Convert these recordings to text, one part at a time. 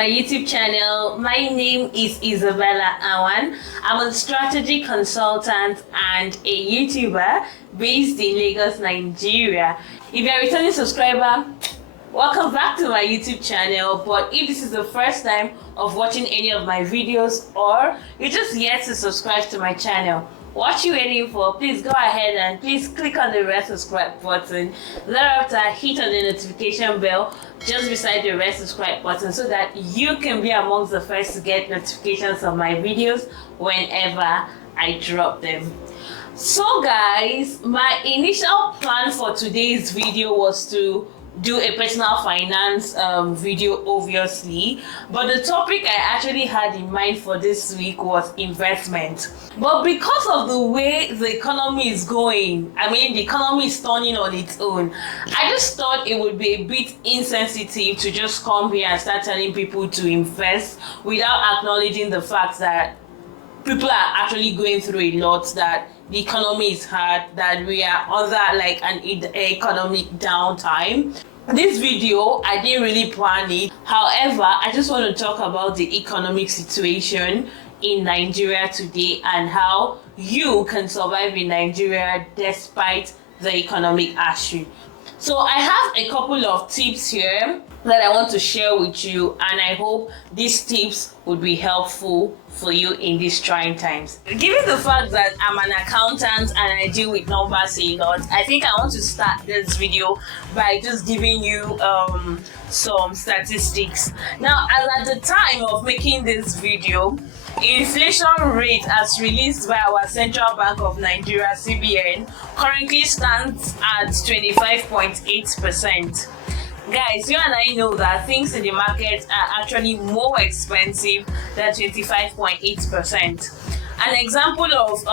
my YouTube channel. My name is Isabella Awan. I'm a strategy consultant and a YouTuber based in Lagos, Nigeria. If you're a returning subscriber, welcome back to my YouTube channel. But if this is the first time of watching any of my videos or you're just yet to subscribe to my channel, what you waiting for? Please go ahead and please click on the red subscribe button. Thereafter, hit on the notification bell just beside the red subscribe button so that you can be amongst the first to get notifications of my videos whenever I drop them. So guys, my initial plan for today's video was to do a personal finance video, obviously, but the topic I actually had in mind for this week was investment. But because of the way the economy is going, the economy is turning on its own, I just thought it would be a bit insensitive to just come here and start telling people to invest without acknowledging the fact that people are actually going through a lot, that the economy is hard, that we are under an economic downtime. This video, I didn't really plan it. However, I just want to talk about the economic situation in Nigeria today and how you can survive in Nigeria despite the economic hardship. So I have a couple of tips here that I want to share with you, and I hope these tips would be helpful for you in these trying times. Given the fact that I'm an accountant and I deal with numbers a lot, I think I want to start this video by just giving you some statistics. Now, as at the time of making this video, inflation rate as released by our Central Bank of Nigeria (CBN) currently stands at 25.8%. Guys, you and I know that things in the market are actually more expensive than 25.8%. An example of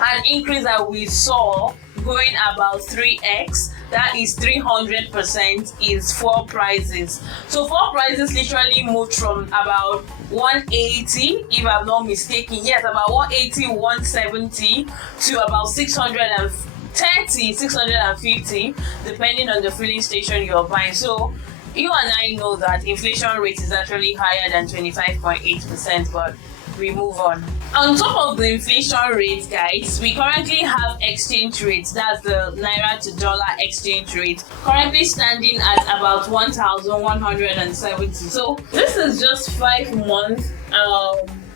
an increase that we saw going about 3x, that is 300%, is fuel prices. So fuel prices literally moved from about 180, if I'm not mistaken, yes, about 180, 170 to about 630, 650, depending on the filling station you're buying. So you and I know that inflation rate is actually higher than 25.8%, but we move on. On top of the inflation rate, guys, we currently have exchange rates. That's the naira to dollar exchange rate, currently standing at about 1,170. So this is just 5 months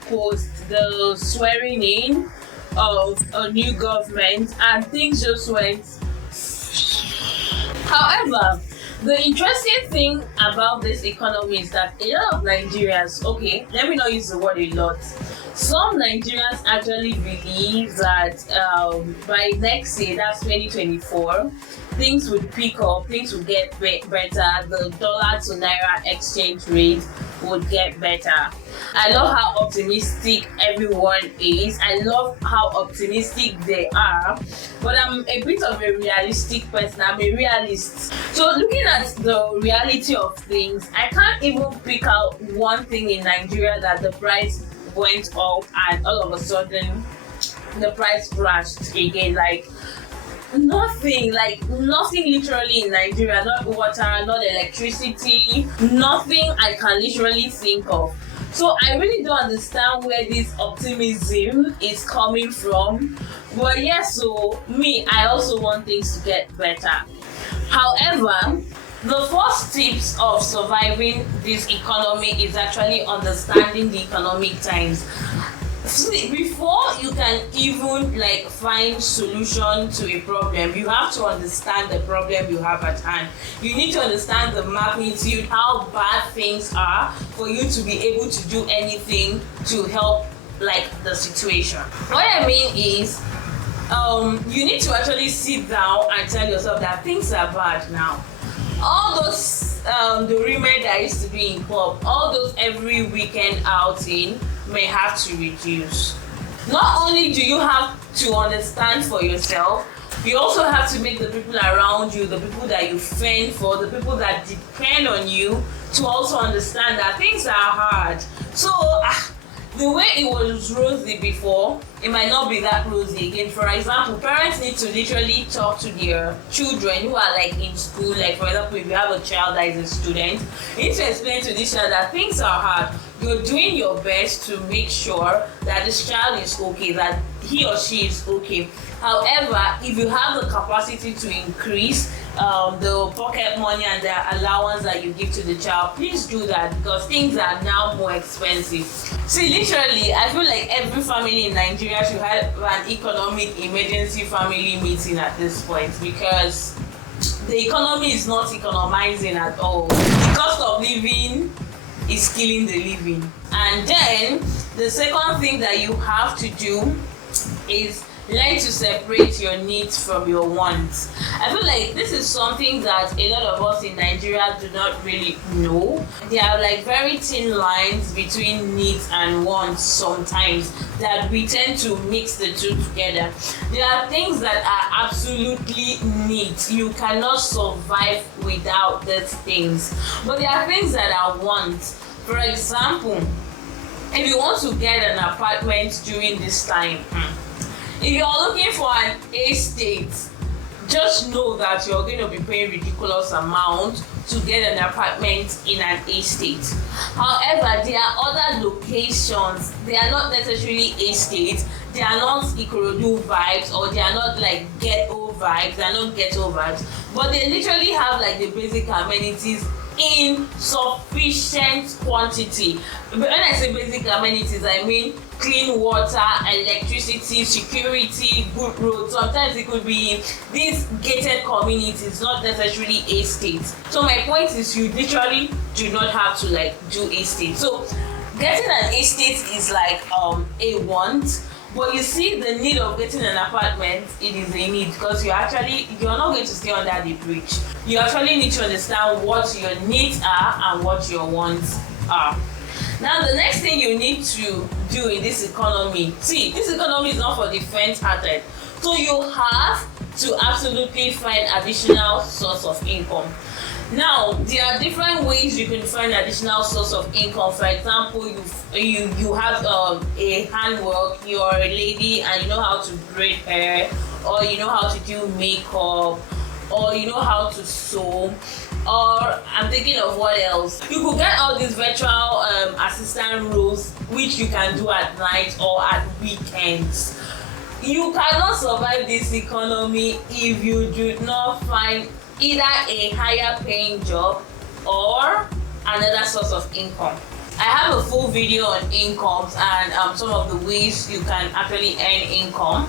post the swearing in of a new government, and things just went. However, the interesting thing about this economy is that a lot of Nigerians, okay, let me not use the word a lot, some Nigerians actually believe that by next year, that's 2024, things would pick up, things would get better, the dollar to naira exchange rate would get better. I love how optimistic everyone is. I love how optimistic they are. But I'm a bit of a realistic person. I'm a realist. So looking at the reality of things, I can't even pick out one thing in Nigeria that the price went up and all of a sudden the price crashed again. Nothing literally in Nigeria, not water, not electricity, nothing I can literally think of. So I really don't understand where this optimism is coming from. But yes, so me, I also want things to get better. However, the first tips of surviving this economy is actually understanding the economic times. Before you can even find solution to a problem, you have to understand the problem you have at hand. You need to understand the magnitude, how bad things are, for you to be able to do anything to help the situation. What I mean is, you need to actually sit down and tell yourself that things are bad now. All those the women that used to be in club, all those every weekend outing may have to reduce. Not only do you have to understand for yourself, you also have to make the people around you, the people that you fend for, the people that depend on you, to also understand that things are hard. So The way it was rosy before, it might not be that rosy again. For example, parents need to literally talk to their children who are like in school. Like for example, if you have a child that is a student, you need to explain to this child that things are hard. You're doing your best to make sure that this child is okay, that he or she is okay. However, if you have the capacity to increase the pocket money and the allowance that you give to the child, please do that, because things are now more expensive. See, literally, I feel like every family in Nigeria should have an economic emergency family meeting at this point, because the economy is not economizing at all. The cost of living is killing the living. And then the second thing that you have to do is learn to separate your needs from your wants. I feel like this is something that a lot of us in Nigeria do not really know. There are like very thin lines between needs and wants sometimes that we tend to mix the two together. There are things that are absolutely needs. You cannot survive without these things. But there are things that are wants. For example, if you want to get an apartment during this time, if you're looking for an estate, just know that you're going to be paying ridiculous amount to get an apartment in an estate. However, there are other locations. They are not necessarily estates. They are not Ikorodu vibes, or they are not like ghetto vibes. They are not ghetto vibes, but they literally have like the basic amenities in sufficient quantity. But when I say basic amenities, I mean clean water, electricity, security, good roads. Sometimes it could be these gated communities, not necessarily estates. So my point is, you literally do not have to like do estate. So getting an estate is like a want. But you see, the need of getting an apartment, it is a need, because you're not going to stay under the bridge. You actually need to understand what your needs are and what your wants are. Now, the next thing you need to do in this economy, see, this economy is not for the faint-hearted. So you have to absolutely find additional source of income. Now, there are different ways you can find additional source of income. For example, you have a handwork, you're a lady and you know how to braid hair, or you know how to do makeup, or you know how to sew, or I'm thinking of what else. You could get all these virtual assistant roles which you can do at night or at weekends. You cannot survive this economy if you do not find either a higher paying job or another source of income. I have a full video on incomes and some of the ways you can actually earn income.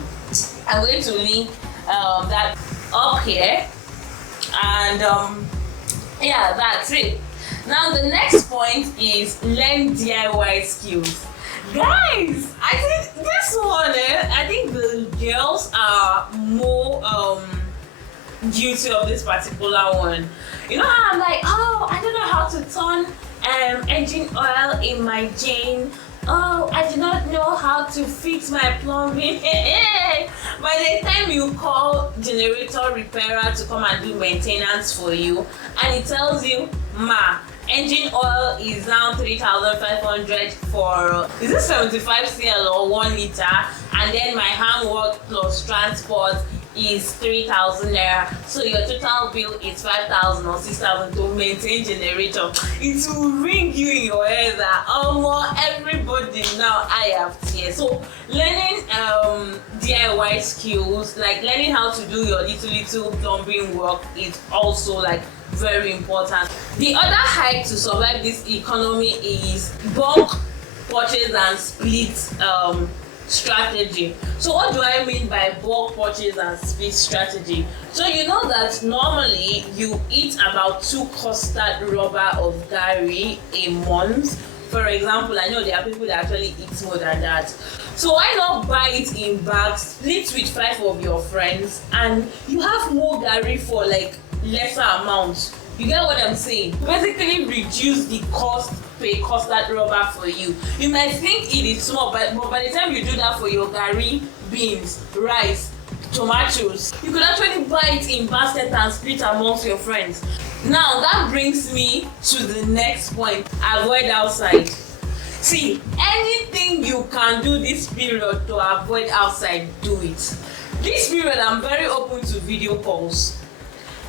I'm going to link that up here, and yeah, that's it. Now the next point is learn DIY skills. Guys, I think this one, I think the girls are more guilty of this particular one. You know how I'm like, oh, I don't know how to turn engine oil in my Jane. Oh, I do not know how to fix my plumbing. By the time you call generator repairer to come and do maintenance for you, and it tells you, ma, engine oil is now 3,500 for, is it 75 cl or 1 liter, and then my handwork plus transport is 3,000 naira. So your total bill is 5,000 or 6,000 to maintain generator. It will ring you in your head that everybody now I have tears. So learning DIY skills, like learning how to do your little plumbing work, is also like very important. The other hack to survive this economy is bulk purchase and split strategy. So what do I mean by bulk purchase and split strategy? So you know that normally you eat about 2 custard rubber of gari a month. For example, I know there are people that actually eat more than that. So why not buy it in bags, split with 5 of your friends, and you have more gari for like lesser amounts. You get what I'm saying? Basically reduce the cost per custard rubber for you. You might think it is small, but by the time you do that for your gari, beans, rice, tomatoes, you could actually buy it in basket and split amongst your friends. Now that brings me to the next point: avoid outside. See, anything you can do this period to avoid outside, do it. This period I'm very open to video calls.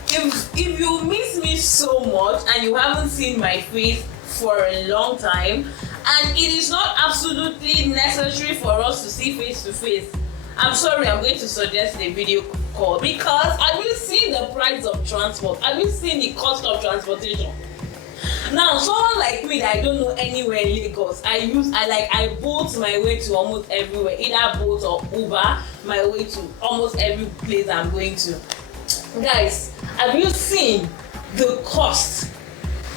If you miss me so much and you haven't seen my face for a long time, and it is not absolutely necessary for us to see face to face, I'm sorry, I'm going to suggest a video call, because have you seen the price of transport? Have you seen the cost of transportation? Now, someone like me that I don't know anywhere in Lagos, I bolt my way to almost everywhere, either Bolt or Uber my way to almost every place I'm going to. Guys, have you seen the cost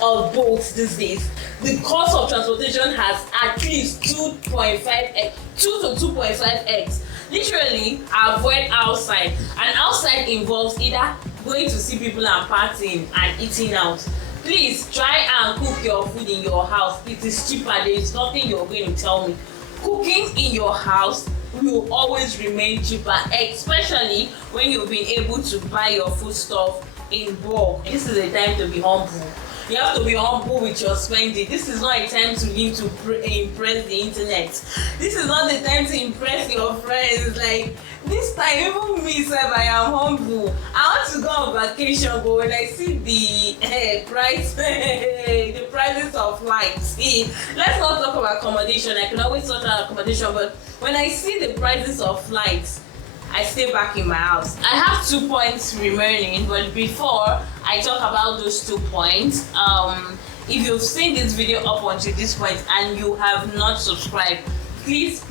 of boats these days? The cost of transportation has at least 2.5x, 2 to 2.5x. Literally, avoid outside. And outside involves either going to see people and partying and eating out. Please try and cook your food in your house. It is cheaper. There is nothing you're going to tell me. Cooking in your house will always remain cheaper, especially when you've been able to buy your food stuff in bulk. This is a time to be humble. You have to be humble with your spending. This is not a time to impress the internet. This is not the time to impress your friends. Like this time, even me, sef, I am humble. I want to go on vacation, but when I see the the prices of flights, let's not talk about accommodation. I can always sort out accommodation, but when I see the prices of flights, I stay back in my house. I have 2 points remaining, but before I talk about those 2 points, if you've seen this video up until this point and you have not subscribed, please,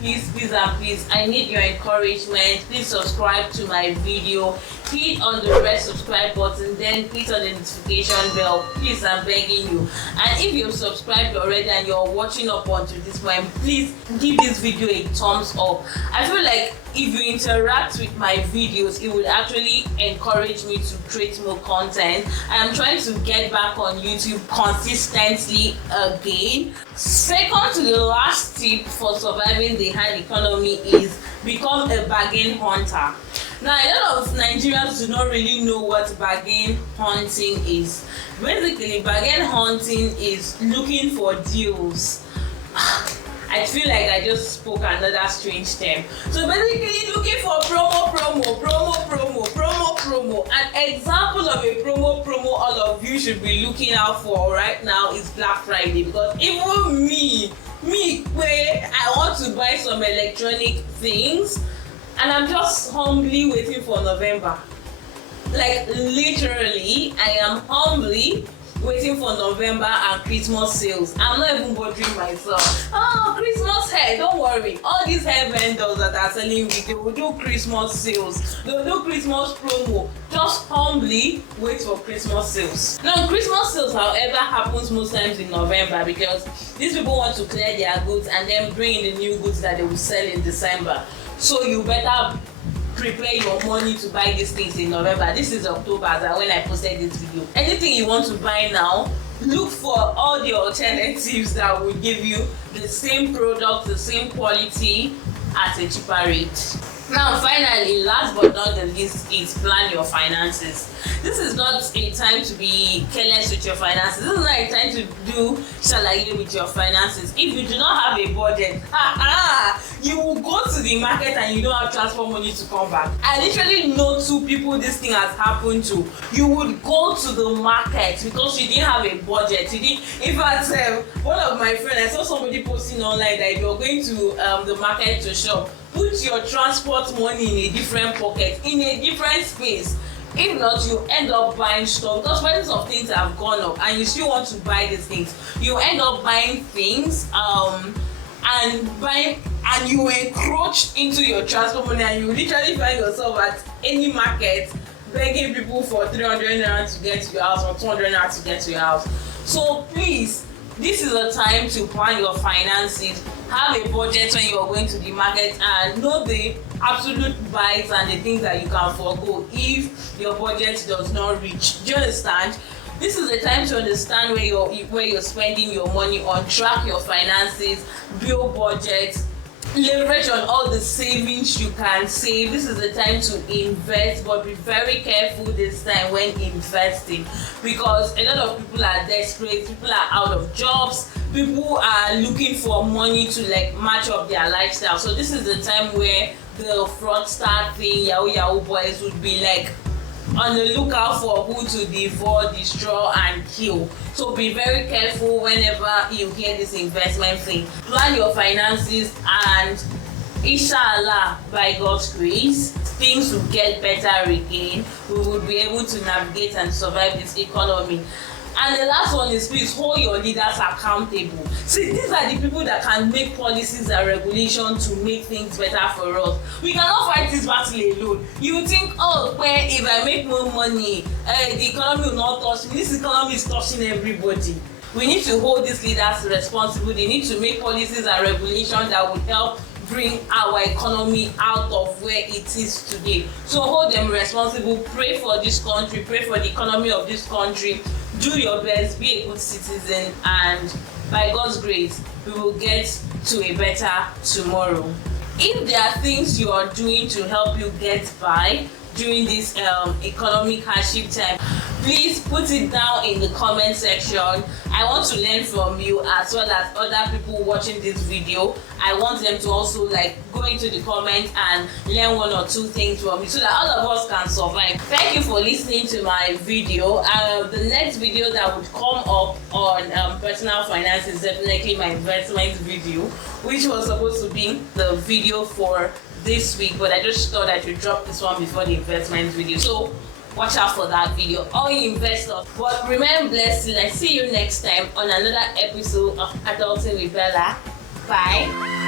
I need your encouragement. Please subscribe to my video. Hit on the red subscribe button, then hit on the notification bell. Please, I'm begging you. And if you've subscribed already and you're watching up until this point, please give this video a thumbs up. I feel like if you interact with my videos, it would actually encourage me to create more content. I'm trying to get back on YouTube consistently again. Second to the last tip for surviving the hard economy is become a bargain hunter. Now, a lot of Nigerians do not really know what bargain hunting is. Basically, bargain hunting is looking for deals. I feel like I just spoke another strange term. So basically, looking for promo. An example of a promo all of you should be looking out for right now is Black Friday, because even me, where I want to buy some electronic things, and I'm just humbly waiting for November. Like literally, I am humbly waiting for November and Christmas sales. I'm not even bothering myself. Oh, Christmas hair, don't worry. All these hair vendors that are selling wig, they will do Christmas sales. They'll do Christmas promo. Just humbly wait for Christmas sales. Now, Christmas sales, however, happens most times in November, because these people want to clear their goods and then bring in the new goods that they will sell in December. So you better prepare your money to buy these things in November. This is October, as when I posted this video. Anything you want to buy now, look for all the alternatives that will give you the same product, the same quality at a cheaper rate. Now, finally, last but not the least, is plan your finances. This is not a time to be careless with your finances. This is not a time to do shalaye with your finances. If you do not have a budget, you will go to the market and you don't have transport money to come back. I literally know 2 people this thing has happened to. You would go to the market because you didn't have a budget. You didn't. In fact, one of my friends, I saw somebody posting online that if you're going to the market to shop, put your transport money in a different pocket, in a different space. If not, you end up buying stuff, because prices of things have gone up and you still want to buy these things. You end up buying things and you encroach into your transport money, and you literally find yourself at any market begging people for 300 naira to get to your house or 200 naira to get to your house. So please, this is a time to plan your finances. Have a budget when you're going to the market, and know the absolute buys and the things that you can forgo if your budget does not reach. Do you understand? This is the time to understand where you're spending your money on. Track your finances, build budgets, leverage on all the savings you can save. This is the time to invest, but be very careful this time when investing, because a lot of people are desperate. People are out of jobs. people are looking for money to like match up their lifestyle. So this is the time where the fraudster thing, yahoo boys would be like on the lookout for who to devour, destroy and kill. So be very careful whenever you hear this investment thing. Plan your finances, and inshallah, by God's grace, things will get better again. We will be able to navigate and survive this economy. And the last one is, please hold your leaders accountable. See, these are the people that can make policies and regulations to make things better for us. We cannot fight this battle alone. You think, oh, well, if I make more money, the economy will not touch me. This economy is touching everybody. We need to hold these leaders responsible. They need to make policies and regulations that will help bring our economy out of where it is today. So hold them responsible. Pray for this country. Pray for the economy of this country. Do your best, be a good citizen, and by God's grace, we will get to a better tomorrow. If there are things you are doing to help you get by during this economic hardship time, please put it down in the comment section. I want to learn from you as well as other people watching this video. I want them to also like go into the comments and learn one or two things from me so that all of us can survive. Thank you for listening to my video. The next video that would come up on personal finance is definitely my investment video, which was supposed to be the video for this week, but I just thought I should drop this one before the investment video. So watch out for that video, all you investors. But remain blessed till I see you next time on another episode of Adulting with Bella. Bye.